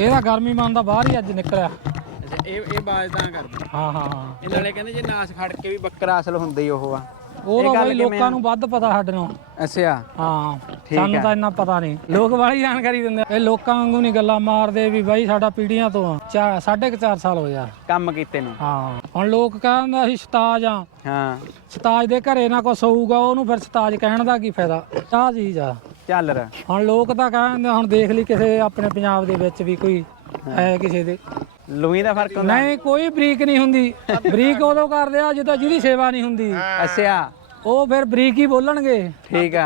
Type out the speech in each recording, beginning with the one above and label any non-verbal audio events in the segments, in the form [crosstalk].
ਇਹਦਾ ਗਰਮੀ ਮੰਨਦਾ ਬਾਹਰ ਹੀ ਅੱਜ ਨਿਕਲਿਆ। ਅੱਛਾ ਇਹ ਇਹ ਬਾਜ ਤਾਂ ਕਰਦਾ ਹਾਂ ਹਾਂ ਹਾਂ। ਇਹ ਨਾਲੇ ਕਹਿੰਦੇ ਜੇ ਨਾਸ ਖੜ ਕੇ ਵੀ ਬੱਕਰਾ ਅਸਲ ਹੁੰਦਾ ਹੀ ਉਹ ਆ। ਉਹ ਤਾਂ ਬਈ ਲੋਕਾਂ ਆ? ਨੂੰ ਵੱਧ ਪਤਾ ਸਾਡੇ ਨੂੰ ਅੱਛਾ। ਹਾਂ ਠੀਕ ਸਾਨੂੰ ਆ। ਤਾਂ ਇੰਨਾ ਪਤਾ ਨਹੀਂ। ਲੋਕ ਵਾਲੀ ਜਾਣਕਾਰੀ ਦਿੰਦੇ ਆ। ਇਹ ਲੋਕਾਂ ਵਾਂਗੂ ਨਹੀਂ ਗੱਲਾਂ ਮਾਰਦੇ ਵੀ ਬਾਈ ਸਾਡਾ ਪੀੜ੍ਹੀਆਂ ਤੋਂ ਆ। ਸਾਢੇ ਕੁ ਚਾਰ ਸਾਲ ਹੋ ਗਿਆ ਕੰਮ ਕੀਤੇ ਨੂੰ। ਹਾਂ ਹੁਣ ਲੋਕ ਕਹਿੰਦੇ ਅਸੀਂ ਸਤਾਜ ਆ। ਹਾਂ। ਸਤਾਜ ਦੇ ਘਰੇ ਨਾ ਕੁਛ ਹੋਊਗਾ ਉਹਨੂੰ ਫਿਰ ਸਤਾਜ ਕਹਿਣ ਦਾ ਕੀ ਫਾਇਦਾ? ਆਹ ਚੀਜ਼ ਆ ਝੱਲ ਰਿਹਾ। ਹੁਣ ਲੋਕ ਤਾਂ ਕਹਿੰਦੇ ਹੁਣ ਦੇਖ ਲਈ ਕਿਸੇ ਆਪਣੇ ਪੰਜਾਬ ਦੇ ਵਿੱਚ ਵੀ ਕੋਈ ਹੈ ਕਿਸੇ ਦੇ। ਲੂਈ ਦਾ ਫ਼ਰਕ ਹੁੰਦਾ? ਨਹੀਂ ਕੋਈ ਬਰੀਕ ਨਹੀਂ ਹੁੰਦੀ। ਬਰੀਕ ਉਦੋਂ ਕਰਦੇ ਆ ਜਦੋਂ ਜਿਹਦੀ ਸੇਵਾ ਨਹੀਂ ਹੁੰਦੀ। ਅੱਛਾ। ਉਹ ਫਿਰ ਬਰੀਕ ਹੀ ਬੋਲਣਗੇ। ਠੀਕ ਆ।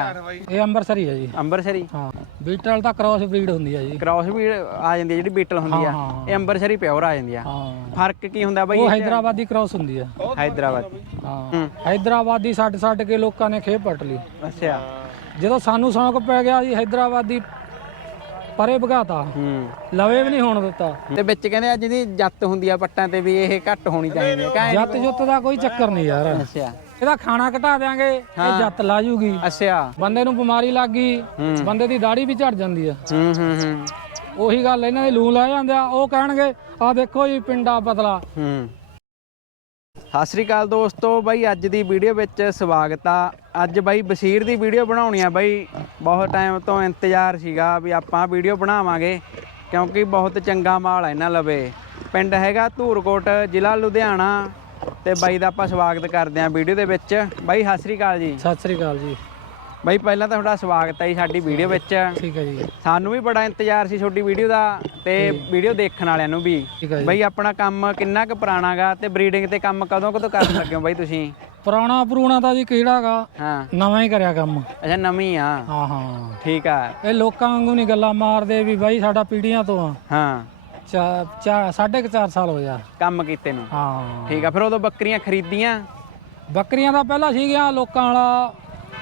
ਇਹ ਅੰਮ੍ਰਿਤਸਰੀ ਹੈ ਜੀ। ਅੰਮ੍ਰਿਤਸਰੀ? ਹਾਂ। ਬੀਟਲ ਤਾਂ ਕ੍ਰਾਸ ਬਰੀਡ ਹੁੰਦੀ ਆ ਜੀ। ਕ੍ਰਾਸ ਬਰੀਡ ਆ ਜਾਂਦੀ ਹੈ ਜਿਹੜੀ ਬੀਟਲ ਹੁੰਦੀ ਆ। ਇਹ ਅੰਮ੍ਰਿਤਸਰੀ ਪਿਓਰ ਆ ਜਾਂਦੀ ਆ। ਫ਼ਰਕ ਕੀ ਹੁੰਦਾ ਬਾਈ ਉਹ ਹైదరాబాదੀ ਕ੍ਰਾਸ ਹੁੰਦੀ ਆ। ਹైదరాబాਦੀ ਹਾਂ। ਹైదరాబాਦੀ ਛੱਡ ਛੱਡ ਕੇ ਲੋਕਾਂ ਨੇ ਖੇਪ ਪਟ ਲਈ। ਅੱਛਾ। ਜਦੋਂ ਸਾਨੂੰ ਸ਼ੌਂਕ ਪੈ ਗਿਆ ਜੀ ਹੈਦਰਾਬਾਦੀ ਪਰੇ ਭਗਾਤਾ ਹੂੰ। ਲਵੇ ਵੀ ਨਹੀਂ ਹੋਣ ਦਿੱਤਾ। ਤੇ ਵਿੱਚ ਕਹਿੰਦੇ ਆ ਜਿਹਦੀ ਜੱਤ ਹੁੰਦੀ ਆ ਪੱਟਾਂ ਤੇ ਵੀ ਇਹ ਘੱਟ ਹੋਣੀ ਚਾਹੀਦੀ ਹੈ ਜੱਤ ਜੁੱਤ ਦਾ ਕੋਈ ਚੱਕਰ ਨਹੀਂ ਯਾਰ। ਅੱਛਾ। ਇਹਦਾ ਖਾਣਾ ਘਟਾ ਦਿਆਂਗੇ ਇਹ ਜੱਤ ਲਾ ਜੂਗੀ। ਅੱਛਾ। ਬੰਦੇ ਨੂੰ ਬਿਮਾਰੀ ਲੱਗ ਗਈ। ਬੰਦੇ ਦੀ ਦਾੜੀ ਵੀ ਝੜ ਜਾਂਦੀ ਆ। ਹੂੰ ਹੂੰ ਹੂੰ। ਉਹੀ ਗੱਲ ਇਹਨਾਂ ਦੇ ਲੂ ਲੈ ਜਾਂਦੇ ਆ ਉਹ ਕਹਿਣਗੇ ਆ ਦੇਖੋ ਜੀ ਪਿੰਡਾ ਪਤਲਾ ਹੂੰ। ਸਤਿ ਸ੍ਰੀ ਅਕਾਲ ਦੋਸਤੋ, ਬਾਈ ਅੱਜ ਦੀ ਵੀਡੀਓ ਵਿੱਚ ਸਵਾਗਤ ਆ। ਅੱਜ ਬਾਈ ਬਸ਼ੀਰ ਦੀ ਵੀਡੀਓ ਬਣਾਉਣੀ ਆ ਬਾਈ। ਬਹੁਤ ਟਾਈਮ ਤੋਂ ਇੰਤਜ਼ਾਰ ਸੀਗਾ ਵੀ ਆਪਾਂ ਵੀਡੀਓ ਬਣਾਵਾਂਗੇ, ਕਿਉਂਕਿ ਬਹੁਤ ਚੰਗਾ ਮਾਲ ਹੈ ਇਹਨਾਂ ਲਵੇ। ਪਿੰਡ ਹੈਗਾ ਧੂਰਕੋਟ, ਜ਼ਿਲ੍ਹਾ ਲੁਧਿਆਣਾ। ਤੇ ਬਾਈ ਦਾ ਆਪਾਂ ਸਵਾਗਤ ਕਰਦੇ ਆਂ ਵੀਡੀਓ ਦੇ ਵਿੱਚ। ਬਾਈ, ਸਤਿ ਸ੍ਰੀ ਅਕਾਲ ਜੀ। ਸਤਿ ਸ੍ਰੀ ਅਕਾਲ ਜੀ। ਬਾਈ ਪਹਿਲਾਂ ਤਾਂ ਤੁਹਾਡਾ ਸਵਾਗਤ ਹੈ ਜੀ ਸਾਡੀ ਵੀਡੀਓ ਵਿੱਚ। ਠੀਕ ਹੈ ਜੀ। ਸਾਨੂੰ ਵੀ ਬੜਾ ਇੰਤਜ਼ਾਰ ਸੀ ਤੁਹਾਡੀ ਵੀਡੀਓ ਦਾ ਤੇ ਵੀਡੀਓ ਦੇਖਣ ਵਾਲਿਆਂ ਨੂੰ ਵੀ। ਬਈ ਆਪਣਾ ਕੰਮ ਕਿੰਨਾ ਕੁ ਪੁਰਾਣਾਗਾ ਤੇ ਬਰੀਡਿੰਗ ਤੇ ਕੰਮ ਕਦੋਂ ਕਦੋਂ ਕਰਨ ਲੱਗੇ ਹੋ ਬਾਈ ਤੁਸੀਂ? ਪੁਰਾਣਾ ਪਰੂਣਾ ਤਾਂ ਜੀ ਕਿਹੜਾਗਾ ਹਾਂ। ਨਵਾਂ ਹੀ ਕਰਿਆ ਕੰਮ। ਅੱਛਾ ਨਵੀਂ ਆ। ਹਾਂ ਹਾਂ। ਠੀਕ ਆ। ਇਹ ਲੋਕਾਂ ਵਾਂਗੂ ਨਹੀਂ ਗੱਲਾਂ ਮਾਰਦੇ ਵੀ ਬਾਈ ਸਾਡਾ ਪੀੜ੍ਹੀਆਂ ਤੋਂ ਆ। ਹਾਂ। ਚਾ ਚਾ ਸਾਢੇ ਸਾਲ ਹੋ ਗਿਆ। ਕੰਮ ਕੀਤੇ ਨੂੰ। ਹਾਂ। ਠੀਕ ਆ ਫਿਰ ਉਦੋਂ ਬੱਕਰੀਆਂ ਖਰੀਦੀਆਂ? ਬੱਕਰੀਆਂ ਦਾ ਪਹਿਲਾਂ ਸੀਗੀਆਂ ਲੋਕਾਂ ਵਾਲਾ।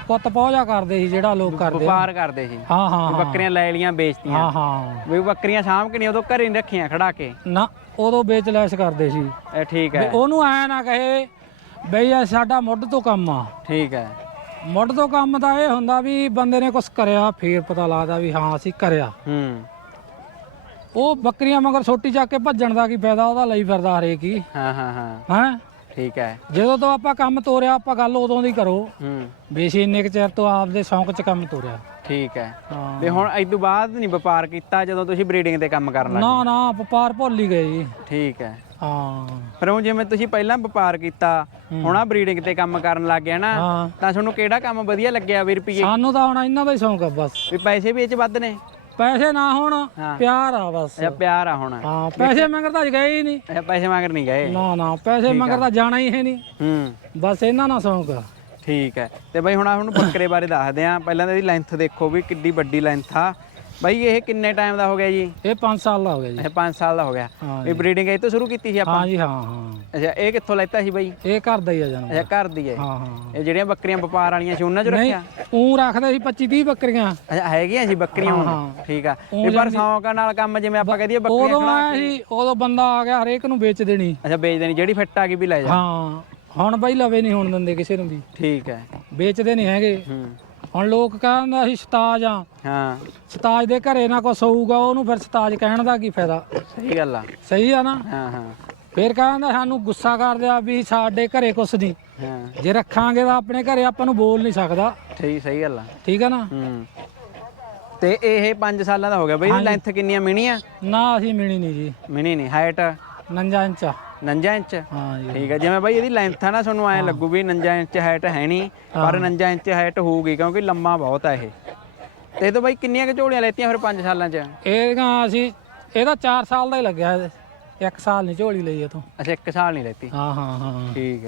ਪੁੱਤ ਪਹੁੰਚਾ ਕਰਦੇ ਸੀ ਜਿਹੜਾ ਲੋਕ ਕਰਦੇ ਆ। ਵਪਾਰ ਕਰਦੇ ਸੀ। ਹਾਂ ਹਾਂ ਵੀ ਹਾਂ। ਬੱਕਰੀਆਂ ਲੈ ਲੀਆਂ ਵੇਚਤੀਆਂ। ਹਾਂ ਹਾਂ। ਵੀ ਬੱਕਰੀਆਂ ਸਾਂਭ ਕੇ ਨਹੀਂ ਉਦੋਂ ਘਰੇ ਨਹੀਂ ਰੱਖੀਆਂ ਖੜਾ ਕੇ। ਨਾ ਉਦੋਂ ਵੇਚ ਲੈਸ ਕਰਦੇ ਸੀ। ਇਹ ਠੀਕ ਹੈ। ਉਹਨੂੰ ਐ ਨਾ ਕਹੇ ਬਈ ਇਹ ਸਾਡਾ ਮੁੱਢ ਤੋਂ ਕੰਮ ਆ। ਠੀਕ ਹੈ। ਮੁੱਢ ਤੋਂ ਕੰਮ ਤਾਂ ਇਹ ਹੁੰਦਾ ਵੀ ਬੰਦੇ ਨੇ ਕੁਝ ਕਰਿਆ ਫੇਰ ਪਤਾ ਲੱਗਦਾ ਵੀ ਹਾਂ ਅਸੀਂ ਕਰਿਆ। ਹੂੰ। ਉਹ ਬੱਕਰੀਆਂ ਮਗਰ ਛੋਟੀ ਚੱਕ ਕੇ ਭੱਜਣ ਦਾ ਕੀ ਫਾਇਦਾ ਉਹਦਾ ਲਈ ਫਿਰਦਾ ਹਰੇਕ ਹੀ। ਹਾਂ ਹਾਂ ਹਾਂ। ਹੈ? ਠੀਕ ਹੈ। ਜਦੋਂ ਤੋਂ ਆਪਾਂ ਕੰਮ ਤੋਰਿਆ ਆਪਾਂ ਗੱਲ ਉਦੋਂ ਦੀ ਕਰੋ। ਹੂੰ। ਬੇਸ਼ੀ ਇੰਨੇ ਕੁ ਚਿਰ ਤੋਂ ਆਪਦੇ ਸ਼ੌਂਕ 'ਚ ਕੰਮ ਤੋਰਿਆ। ਠੀਕ ਹੈ। ਹਾਂ। ਤੇ ਹੁਣ ਇਸ ਤੋਂ ਬਾਅਦ ਨਹੀਂ ਵਪਾਰ ਕੀਤਾ ਜਦੋਂ ਤੁਸੀਂ ਬਰੀਡਿੰਗ ਤੇ ਕੰਮ ਕਰਨ ਲੱਗੇ? ਨਾ ਨਾ ਵਪਾਰ ਭੁੱਲ ਹੀ ਗਏ। ਜੀ ਠੀਕ ਹੈ। ਹਾਂ। ਫਿਰ ਉਹ ਜਿਵੇਂ ਤੁਸੀਂ ਪਹਿਲਾਂ ਵਪਾਰ ਕੀਤਾ ਹੁਣ ਆ ਬਰੀਡਿੰਗ ਤੇ ਕੰਮ ਕਰਨ ਲੱਗ ਗਿਆ ਨਾ ਹਾਂ। ਤਾਂ ਤੁਹਾਨੂੰ ਕਿਹੜਾ ਕੰਮ ਵਧੀਆ ਲੱਗਿਆ ਵੀ ਰੁਪਈਏ? ਸਾਨੂੰ ਤਾਂ ਹੁਣ ਇਹਨਾਂ ਦਾ ਹੀ ਸ਼ੌਂਕ ਆ ਬਸ। ਵੀ ਪੈਸੇ ਵੀ ਇਹ ਚ ਵੱਧ ਨੇ? ਪੈਸੇ ਨਾ ਹੋਣ ਹਾਂ। ਪਿਆਰ ਆ ਬਸ। ਅੱਛਾ ਪਿਆਰ ਆ ਹੁਣ। ਹਾਂ ਪੈਸੇ ਮੰਗਰ ਤਾਂ ਗਏ ਹੀ ਨਹੀਂ। ਅੱਛਾ ਪੈਸੇ ਮੰਗਰ ਨਹੀਂ ਗਏ। ਨਾ ਨਾ ਪੈਸੇ ਮੰਗਰ ਤਾਂ ਜਾਣਾ ਹੀ ਹੈ ਨਹੀਂ। ਹੂੰ। ਬਸ ਇਹਨਾਂ ਨਾਲ ਸ਼ੌਂਕ ਆ। ਠੀਕ ਹੈ। ਤੇ ਬਈ ਹੁਣ ਆ ਹੁਣ ਬੱਕਰੇ ਬਾਰੇ ਦੱਸਦੇ ਆ। ਪਹਿਲਾਂ ਤਾਂ ਇਹਦੀ ਲੈਂਥ ਦੇਖੋ ਵੀ ਕਿੱਡੀ ਵੱਡੀ ਲੈਂਥ ਆ। ਬਈ ਇਹ ਕਿੰਨੇ ਟਾਈਮ ਦਾ ਹੋ ਗਿਆ ਜੀ? ਇਹ 5 ਸਾਲ ਦਾ ਹੋ ਗਿਆ ਜੀ। ਅੱਛਾ 5 ਸਾਲ ਦਾ ਹੋ ਗਿਆ। ਹਾਂ ਇਹ ਬਰੀਡਿੰਗ ਇਹ ਤੋਂ ਸ਼ੁਰੂ ਕੀਤੀ ਸੀ ਆਪਾਂ? ਹਾਂ ਜੀ ਹਾਂ ਹਾਂ। ਅੱਛਾ ਇਹ ਕਿੱਥੋਂ ਲੈਤਾ ਸੀ ਬਈ? ਇਹ ਘਰ ਦਾ ਹੀ ਆ ਜਾਨਵਰ। ਅੱਛਾ ਘਰ ਦੀ ਹੈ। ਹਾਂ ਹਾਂ। ਇਹ ਜਿਹੜੀਆਂ ਬੱਕਰੀਆਂ ਵਪਾਰ ਵਾਲੀਆਂ ਸੀ ਉਹਨਾਂ ਚ ਨਹੀਂ ਰੱਖਿਆ? ਉਹ ਰੱਖਦੇ ਸੀ 25 30 ਬੱਕਰੀਆਂ। ਅੱਛਾ ਹੈਗੀਆਂ ਸੀ ਬੱਕਰੀਆਂ ਹੁਣ? ਹਾਂ। ਠੀਕ ਆ। ਇਹ ਪਰ ਸ਼ੌਂਕ ਨਾਲ ਕੰਮ ਜਿਵੇਂ ਆਪਾਂ ਕਹਦੀਏ ਬੱਕਰੀਆਂ ਉਦੋਂ ਖੜਾ ਆਇਆ ਸੀ ਉਦੋਂ ਬੰਦਾ ਆ ਗਿਆ ਹਰੇਕ ਨੂੰ ਵੇਚ ਦੇਣੀ। ਅੱਛਾ ਵੇਚ ਦੇਣੀ ਜਿਹੜੀ ਫਿੱਟ ਆ ਗਈ ਵੀ ਲੈ ਜਾ। ਹਾਂ। ਹੁਣ ਬਈ ਲਵੇ ਨਹੀਂ ਹੋਣ ਦਿੰਦੇ ਕਿਸੇ ਨੂੰ ਵੀ। ਠੀਕ ਹੈ। ਵੇਚਦੇ ਨਹੀਂ ਹੈਗੇ। ਹੂੰ। ਹੁਣ ਲੋਕ ਕਹਿੰਦੇ ਅਸੀਂ ਸਤਾਜ ਆ। ਹਾਂ। ਸਤਾਜ ਦੇ ਘਰੇ ਨਾ ਕੁਛ ਹੋਊਗਾ ਉਹਨੂੰ ਫਿਰ ਸਤਾਜ ਕਹਿਣ ਦਾ ਕੀ ਫਾਇਦਾ? ਸਹੀ ਗੱਲ ਆ। ਸਹੀ ਆ ਨਾ? ਹਾਂ ਹਾਂ। ਫਿਰ ਕਹਿੰਦਾ ਸਾਨੂੰ ਗੁੱਸਾ ਕਰਦੇ ਆ ਵੀ ਸਾਡੇ ਘਰੇ ਕੁਛ ਨਹੀਂ। ਹਾਂ। ਜੇ ਰੱਖਾਂਗੇ ਤਾਂ ਆਪਣੇ ਘਰੇ ਆਪਾਂ ਨੂੰ ਬੋਲ ਨਹੀਂ ਸਕਦਾ। ਠੀਕ ਸਹੀ ਗੱਲ ਆ। ਠੀਕ ਆ ਨਾ? ਹੂੰ। ਤੇ ਇਹ 5 ਸਾਲਾਂ ਦਾ ਹੋ ਗਿਆ ਬਈ ਲੈਂਥ ਕਿੰਨੀਆਂ ਮਿਣੀਆਂ? ਨਾ ਅਸੀਂ ਮਿਣੀ ਨਹੀਂ ਜੀ। ਮਿਣੀ ਨਹੀਂ ਹਾਈਟ 49 ਇੰਚ ਆ। 49 ਇੰਚ। ਹਾਂ ਜੀ। ਠੀਕ ਹੈ ਜਿਵੇਂ ਬਾਈ ਇਹਦੀ ਲੈਂਥ ਆ ਨਾ ਤੁਹਾਨੂੰ ਐ ਲੱਗੂ ਵੀ 49 ਇੰਚ ਹਾਈਟ ਹੈ ਨਹੀਂ ਪਰ 49 ਇੰਚ ਹਾਈਟ ਹੋਊਗੀ ਕਿਉਂਕਿ ਲੰਮਾ ਬਹੁਤ ਆ ਇਹ। ਤੇ ਇਹ ਤੋਂ ਬਾਈ ਕਿੰਨੀਆਂ ਕੁ ਝੋਲੀਆਂ ਲੈਤੀਆਂ ਫਿਰ 5 ਸਾਲਾਂ 'ਚ? ਇਹਦੀਆਂ ਅਸੀਂ ਇਹਦਾ 4 ਸਾਲ ਦਾ ਹੀ ਲੱਗਿਆ ਇਹਦੇ। ਇੱਕ ਸਾਲ ਨਹੀਂ ਝੋਲੀ ਲਈ ਇਥੋਂ। ਅੱਛਾ ਇੱਕ ਸਾਲ ਨਹੀਂ ਲੈਤੀ। ਹਾਂ ਹਾਂ ਹਾਂ ਠੀਕ ਹੈ।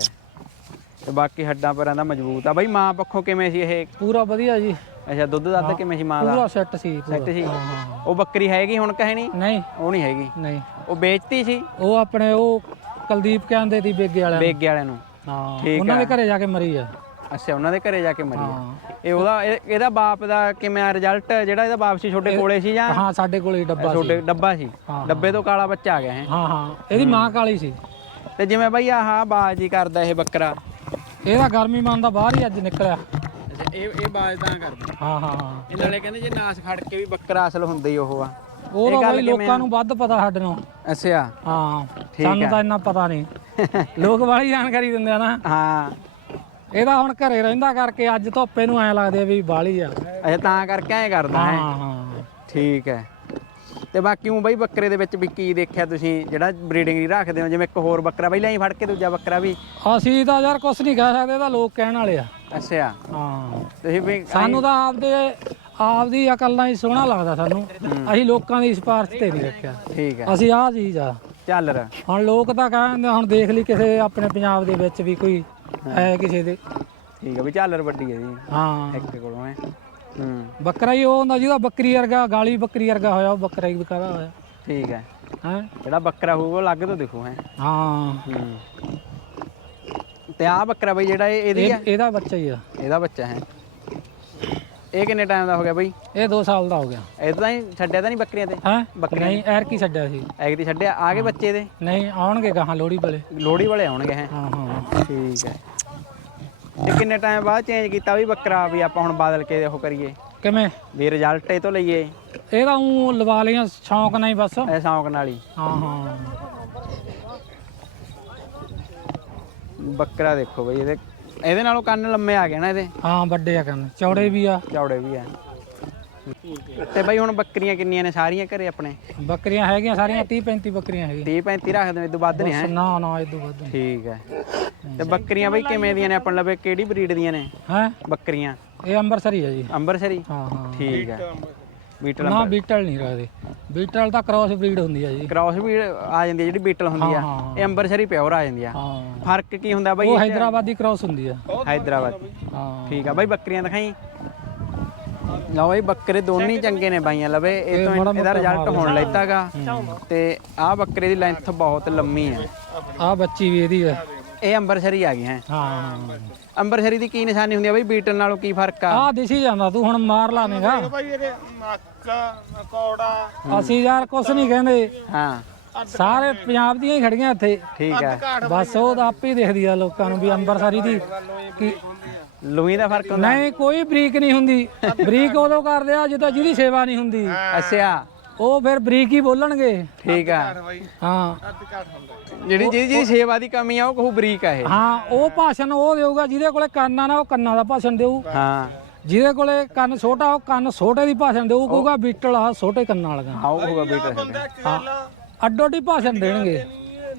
ਤੇ ਬਾਕੀ ਹੱਡਾਂ ਪੈਰਾਂ ਦਾ ਮਜ਼ਬੂਤ ਆ। ਬਾਈ ਮਾਂ ਪੱਖੋਂ ਕਿਵੇਂ ਸੀ ਇਹ? ਪੂਰਾ ਵਧੀਆ ਜੀ। ਅੱਛਾ ਦੁੱਧ ਦੱਧ ਕਿਵੇਂ ਸੀ ਮਾਂ ਦਾ? ਪੂਰਾ ਸੈੱਟ ਸੀ। ਸੈੱਟ ਸੀ? ਹਾਂ, ਹਾਂ। ਉਹ ਬੱਕਰੀ ਹੈਗੀ ਹੁਣ ਕਹੇ ਨਹੀਂ ਨਹੀਂ। ਉਹ ਨਹੀਂ ਹੈਗੀ। ਨਹੀਂ। ਉਹ ਵੇਚਤੀ ਸੀ? ਉਹ ਆਪਣੇ ਉਹ ਕੁਲਦੀਪ ਕਹਿੰਦੇ ਦੀ ਬੇਗੇ ਵਾਲਿਆਂ ਨੂੰ। ਬੇਗੇ ਵਾਲਿਆਂ ਨੂੰ। ਹਾਂ ਠੀਕ ਉਹਨਾਂ ਦੇ। ਘਰੇ ਜਾ ਕੇ ਮਰੀ ਆ। ਅੱਛਾ ਉਹਨਾਂ ਦੇ ਘਰੇ ਜਾ ਕੇ ਮਰੀ ਆ। ਹਾਂ। ਇਹ ਉਹਦਾ ਇਹ- ਇਹਦਾ ਬਾਪ ਦਾ ਕਿਵੇਂ ਆ ਰਿਜ਼ਲਟ ਜਿਹੜਾ ਇਹਦਾ ਬਾਪ ਸੀ ਛੋਟੇ ਕੋਲੇ ਸੀ ਜਾਂ ਹਾਂ ਸਾਡੇ ਕੋਲ ਹੀ ਡੱਬਾ ਸੀ। ਛੋਟੇ ਡੱਬਾ ਸੀ? ਹਾਂ, ਡੱਬੇ ਤੋਂ ਕਾਲਾ ਬੱਚਾ ਆ ਗਿਆ ਹੈ ਹਾਂ ਹਾਂ। ਇਹਦੀ ਮਾਂ ਕਾਲੀ ਸੀ। ਤੇ ਜਿਵੇਂ ਬਾਈ ਆਹ ਬਾਜੀ ਕਰਦਾ ਇਹ ਬੱਕਰਾ। ਇਹਦਾ ਗਰਮੀ ਮੰਨਦਾ ਬਾਹਰ ਹੀ ਅੱਜ ਨਿਕਲਿਆ। ਅੱਛਾ ਇਹ ਇਹ ਬਾਜ ਤਾਂ ਕਰਦਾ। ਹਾਂ ਹਾਂ ਹਾਂ। ਇਹ ਨਾਲੇ ਕਹਿੰਦੇ ਜੇ ਨਾਸ ਖੜ ਕੇ ਵੀ ਬੱਕਰਾ ਅਸਲ ਹੁੰਦਾ ਹੀ ਉਹ ਆ। ਉਹ ਤਾਂ ਬਈ ਲੋਕਾਂ ਨੂੰ ਵੱਧ ਪਤਾ ਸਾਡੇ ਨੂੰ। ਅੱਛਾ। ਹਾਂ ਸਾਨੂੰ ਤਾਂ ਇੰਨਾ ਪਤਾ ਨਹੀਂ। [laughs] ਲੋਕ ਵਾਲੀ ਜਾਣਕਾਰੀ ਦਿੰਦੇ ਆ ਨਾ। ਹਾਂ। ਇਹਦਾ ਹੁਣ ਘਰੇ ਰਹਿੰਦਾ ਕਰਕੇ ਅੱਜ ਧੁੱਪੇ ਨੂੰ ਐ ਲੱਗਦੇ ਆ ਵੀ ਬਾਲੀ ਆ। ਅੱਛਾ ਤਾਂ ਕਰਕੇ ਐ ਕਰਦਾ ਹੈ। ਹਾਂ ਹਾਂ। ਠੀਕ ਹੈ। ਤੇ ਬਾਕੀ ਉਹ ਬਈ ਬੱਕਰੇ ਦੇ ਵਿੱਚ ਵੀ ਕੀ ਦੇਖਿਆ ਤੁਸੀਂ? ਜਿਹੜਾ ਬਰੀਡਿੰਗ ਹੀ ਰੱਖਦੇ ਹੋ ਜਿਵੇਂ ਇੱਕ ਹੋਰ ਬੱਕਰਾ ਬਈ ਲਈ ਫੜ ਕੇ ਦੂਜਾ ਬੱਕਰਾ ਵੀ? ਅਸੀਂ ਤਾਂ ਯਾਰ ਕੁਝ ਨਹੀਂ ਕਹਿ ਸਕਦੇ ਇਹ ਤਾਂ ਲੋਕ ਕਹਿਣ ਵਾਲੇ ਆ। ਅੱਛਾ। ਹਾਂ। ਤੁਸੀਂ ਵੀ ਸਾਨੂੰ ਤਾਂ ਆਪਦੇ ਆਪਦੀ ਅਕਲ ਨਾਲ ਹੀ ਸੋਹਣਾ ਲੱਗਦਾ ਸਾਨੂੰ। ਅਸੀਂ ਲੋਕਾਂ ਦੀ ਸਿਫਾਰਿਸ਼ ਤੇ ਨਹੀਂ ਰੱਖਿਆ। ਠੀਕ ਹੈ। ਅਸੀਂ ਆਹ ਚੀਜ਼ ਆ। ਚੱਲ ਰ। ਹੁਣ ਲੋਕ ਤਾਂ ਕਹਿੰਦੇ ਹੁਣ ਦੇਖ ਲਈ ਕਿਸੇ ਆਪਣੇ ਪੰਜਾਬ ਦੇ ਵਿੱਚ ਵੀ ਕੋਈ ਹੈ। ਕਿਸੇ ਦੇ। ਠੀਕ ਹੈ ਵੀ ਝਾਲਰ ਵੱਡੀ ਹੈ ਜੀ। ਹਾਂ। ਇੱਕ ਕੋਲੋਂ ਹੈ। ਹੂੰ। ਬੱਕਰਾ ਹੀ ਉਹ ਹੁੰਦਾ ਜਿਹਦਾ ਬੱਕਰੀ ਵਰਗਾ ਗਾਲੀ ਬੱਕਰੀ ਵਰਗਾ ਹੋਇਆ ਉਹ ਬੱਕਰਾ ਹੀ ਵਿਕਾਦਾ ਹੋਇਆ। ਠੀਕ ਹੈ। ਹੈ? ਜਿਹੜਾ ਬੱਕਰਾ ਹੋਊਗਾ ਉਹ ਅਲੱਗ ਤੋਂ ਦਿਖੂ ਹੈ। ਹਾਂ। ਹੂੰ। ਤੇ ਆ ਬੱਕਰਾ ਬਈ ਜਿਹੜਾ ਇਹ ਇਹਦੀ ਇਹ- ਇਹਦਾ ਬੱਚਾ ਹੀ ਆ। ਇਹਦਾ ਬੱਚਾ ਹੈ। ਇਹ ਕਿੰਨੇ ਟਾਈਮ ਦਾ ਹੋ ਗਿਆ ਬਈ? ਇਹ 2 ਸਾਲ ਦਾ ਹੋ ਗਿਆ। ਤਾਂ ਹੀ ਛੱਡਿਆ ਤਾਂ ਨਹੀਂ ਬੱਕਰੀਆਂ ਤੇ? ਹੈ? ਬੱਕਰੀਆਂ ਨਹੀਂ ਐਰ ਕੀ ਛੱਡਿਆ ਸੀ। ਐਗ ਦੀ ਛੱਡਿਆ? ਆ ਗਏ ਬੱਚੇ ਦੇ? ਨਹੀਂ ਆਉਣਗੇ ਗਾਹਾਂ ਲੋੜੀ ਵਾਲੇ। ਲੋੜੀ ਵਾਲੇ ਆਉਣਗੇ ਹੈ? ਹਾਂ ਹਾਂ। ਠੀਕ ਹੈ। ਤੇ ਕਿੰਨੇ ਟਾਈਮ ਬਾਅਦ ਚੇਂਜ ਕੀਤਾ ਵੀ ਬੱਕਰਾ ਵੀ ਆਪਾਂ ਹੁਣ ਬਦਲ ਕੇ ਉਹ ਕਰੀਏ? ਕਿਵੇਂ? ਵੀ ਰਿਜ਼ਲਟ ਇਹ ਤੋਂ ਲਈਏ। ਇਹ ਤਾਂ ਉਹ ਲਵਾ ਲਈਆਂ ਸ਼ੌਂਕ ਨਾਲ ਹੀ ਬਸ। ਇਹ ਸ਼ੌਂਕ ਨਾਲ ਹੀ। ਹਾਂ ਹਾਂ। ਬੱਕਰਾ ਦੇਖੋ ਬਈ ਇਹਦੇ ਇਹਦੇ ਨਾਲੋਂ ਕੰਨ ਲੰਮੇ ਆ ਗਏ ਨਾ ਇਹਦੇ। ਹਾਂ ਵੱਡੇ ਆ ਕੰਨ। ਚੌੜੇ ਵੀ ਆ। ਚੌੜੇ ਵੀ ਆ। ਤੇ ਬਈ ਹੁਣ ਬੱਕਰੀਆਂ ਕਿੰਨੀਆਂ ਨੇ ਸਾਰੀਆਂ ਘਰੇ ਆਪਣੇ? ਬੱਕਰੀਆਂ ਹੈਗੀਆਂ ਸਾਰੀਆਂ 30 35 ਬੱਕਰੀਆਂ ਹੈਗੀਆਂ। 30 35 ਰੱਖਦੇ ਨੇ ਇਦੋਂ ਵੱਧ ਨੇ ਹੈ। ਨਾ ਨਾ ਇਦੋਂ ਵੱਧ ਨਹੀਂ ਠੀਕ ਹੈ। ਤੇ ਬੱਕਰੀਆਂ ਬਈ ਕਿਵੇਂ ਦੀਆਂ ਨੇ ਆਪਣੇ ਲਵੇ? ਕਿਹੜੀ ਬਰੀਡ ਦੀਆਂ ਨੇ? ਹੈ? ਬੱਕਰੀਆਂ। ਇਹ ਅੰਬਰਸਰੀ ਆ ਜੀ। ਅੰਬਰਸਰੀ ਹਾਂ ਹਾਂ। ਠੀਕ ਹੈ। ਬੀਟਲ ਨਾ ਬੀਟਲ ਨਹੀਂ ਰੱਖਦੇ ਬੀਟਲ ਤਾਂ ਕ੍ਰਾਸ ਬਰੀਡ ਹੁੰਦੀ ਆ ਜੀ। ਕ੍ਰਾਸ ਵੀ ਆ ਜਾਂਦੀ ਹੈ ਜਿਹੜੀ ਬੀਟਲ ਹੁੰਦੀ ਆ। ਇਹ ਅੰਬਰਸਰੀ ਪਿਓਰ ਆ ਜਾਂਦੀ ਆ। ਫ਼ਰਕ ਕੀ ਹੁੰਦਾ ਬਾਈ ਉਹ ਹੈਦਰਾਬਾਦੀ ਕ੍ਰਾਸ ਹੁੰਦੀ ਆ। ਹੈਦਰਾਬਾਦ। ਹਾਂ। ਠੀਕ ਆ ਬਾਈ ਬੱਕਰੀਆਂ ਦਿਖਾਈ। ਲਓ ਬਾਈ ਬੱਕਰੇ ਦੋਨੇ ਚੰਗੇ ਨੇ ਬਾਈਆਂ ਲਵੇ ਇਹ ਤੋਂ ਇਹਦਾ ਰਿਜ਼ਲਟ ਹੋਣ ਲੈਤਾਗਾ। ਤੇ ਆਹ ਬੱਕਰੇ ਦੀ ਲੈਂਥ ਬਹੁਤ ਲੰਮੀ ਹੈ ਆ ਬੱਚੀ ਵੀ ਇਹਦੀ ਆ। ਇਹ ਅੰਬਰਸਰੀ ਆ ਗਈ ਹੈ ਹਾਂ। ਅੰਬਰਸਰੀ ਦੀ ਕੀ ਨਿਸ਼ਾਨੀ ਹੁੰਦੀ ਆ ਬਈ? ਬੀਟਲ ਨਾਲੋਂ ਕੀ ਫ਼ਰਕ ਆ? ਆ ਦਿਸੀ ਜਾਂਦਾ ਤੂੰ ਹੁਣ ਮਾਰ ਲਾਵੇਂਗਾ ਭਾਈ ਇਹਦੇ ਨੱਕ ਕੌੜਾ। ਅਸੀਂ ਯਾਰ ਕੁਛ ਨਹੀਂ ਕਹਿੰਦੇ। ਹਾਂ। ਸਾਰੇ ਪੰਜਾਬ ਦੀਆਂ ਹੀ ਖੜੀਆਂ ਇੱਥੇ। ਠੀਕ ਹੈ ਬਸ ਉਹ ਤਾਂ ਆਪੇ ਹੀ ਦਿਖਦੀ ਆ ਲੋਕਾਂ ਨੂੰ ਵੀ ਅੰਬਰਸਰੀ ਦੀ ਕੀ ਲੂਈ ਦਾ ਫ਼ਰਕ ਹੁੰਦਾ। ਨਹੀਂ ਕੋਈ ਬਰੀਕ ਨਹੀਂ ਹੁੰਦੀ। ਬਰੀਕ ਉਦੋਂ ਕਰਦੇ ਆ ਜਦੋਂ ਜਿਹਦੀ ਸੇਵਾ ਨਹੀਂ ਹੁੰਦੀ। ਅੱਛਾ। ਉਹ ਫਿਰ ਬਰੀਕ ਹੀ ਬੋਲਣਗੇ। ਠੀਕ ਆ। ਹਾਂ। ਜਿਹੜੀ ਜਿਹਦੀ ਜਿਹਦੀ ਸੇਵਾ ਦੀ ਕਮੀ ਆ ਉਹ ਕਹੂ ਬਰੀਕ ਆ ਇਹ। ਹਾਂ ਉਹ ਭਾਸ਼ਣ ਉਹ ਦੇਊਗਾ ਜਿਹਦੇ ਕੋਲੇ ਕੰਨ ਆ ਨਾ ਉਹ ਕੰਨਾਂ ਦਾ ਭਾਸ਼ਣ ਦੇਊ। ਹਾਂ। ਜਿਹਦੇ ਕੋਲੇ ਕੰਨ ਛੋਟਾ ਉਹ ਕੰਨ ਛੋਟੇ ਦੀ ਭਾਸ਼ਣ ਦੇਊ ਕਹੂਗਾ ਬੀਟਲ ਆ ਛੋਟੇ ਕੰਨਾਂ ਵਾਲੀਆਂ। ਹਾਂ ਉਹ ਹੋਊਗਾ ਬੀਟਲ ਬੰਦਾ ਇੱਕ ਗੱਲ ਆ, ਅੱਡੋ ਅੱਡੀ ਭਾਸ਼ਣ ਦੇਣਗੇ।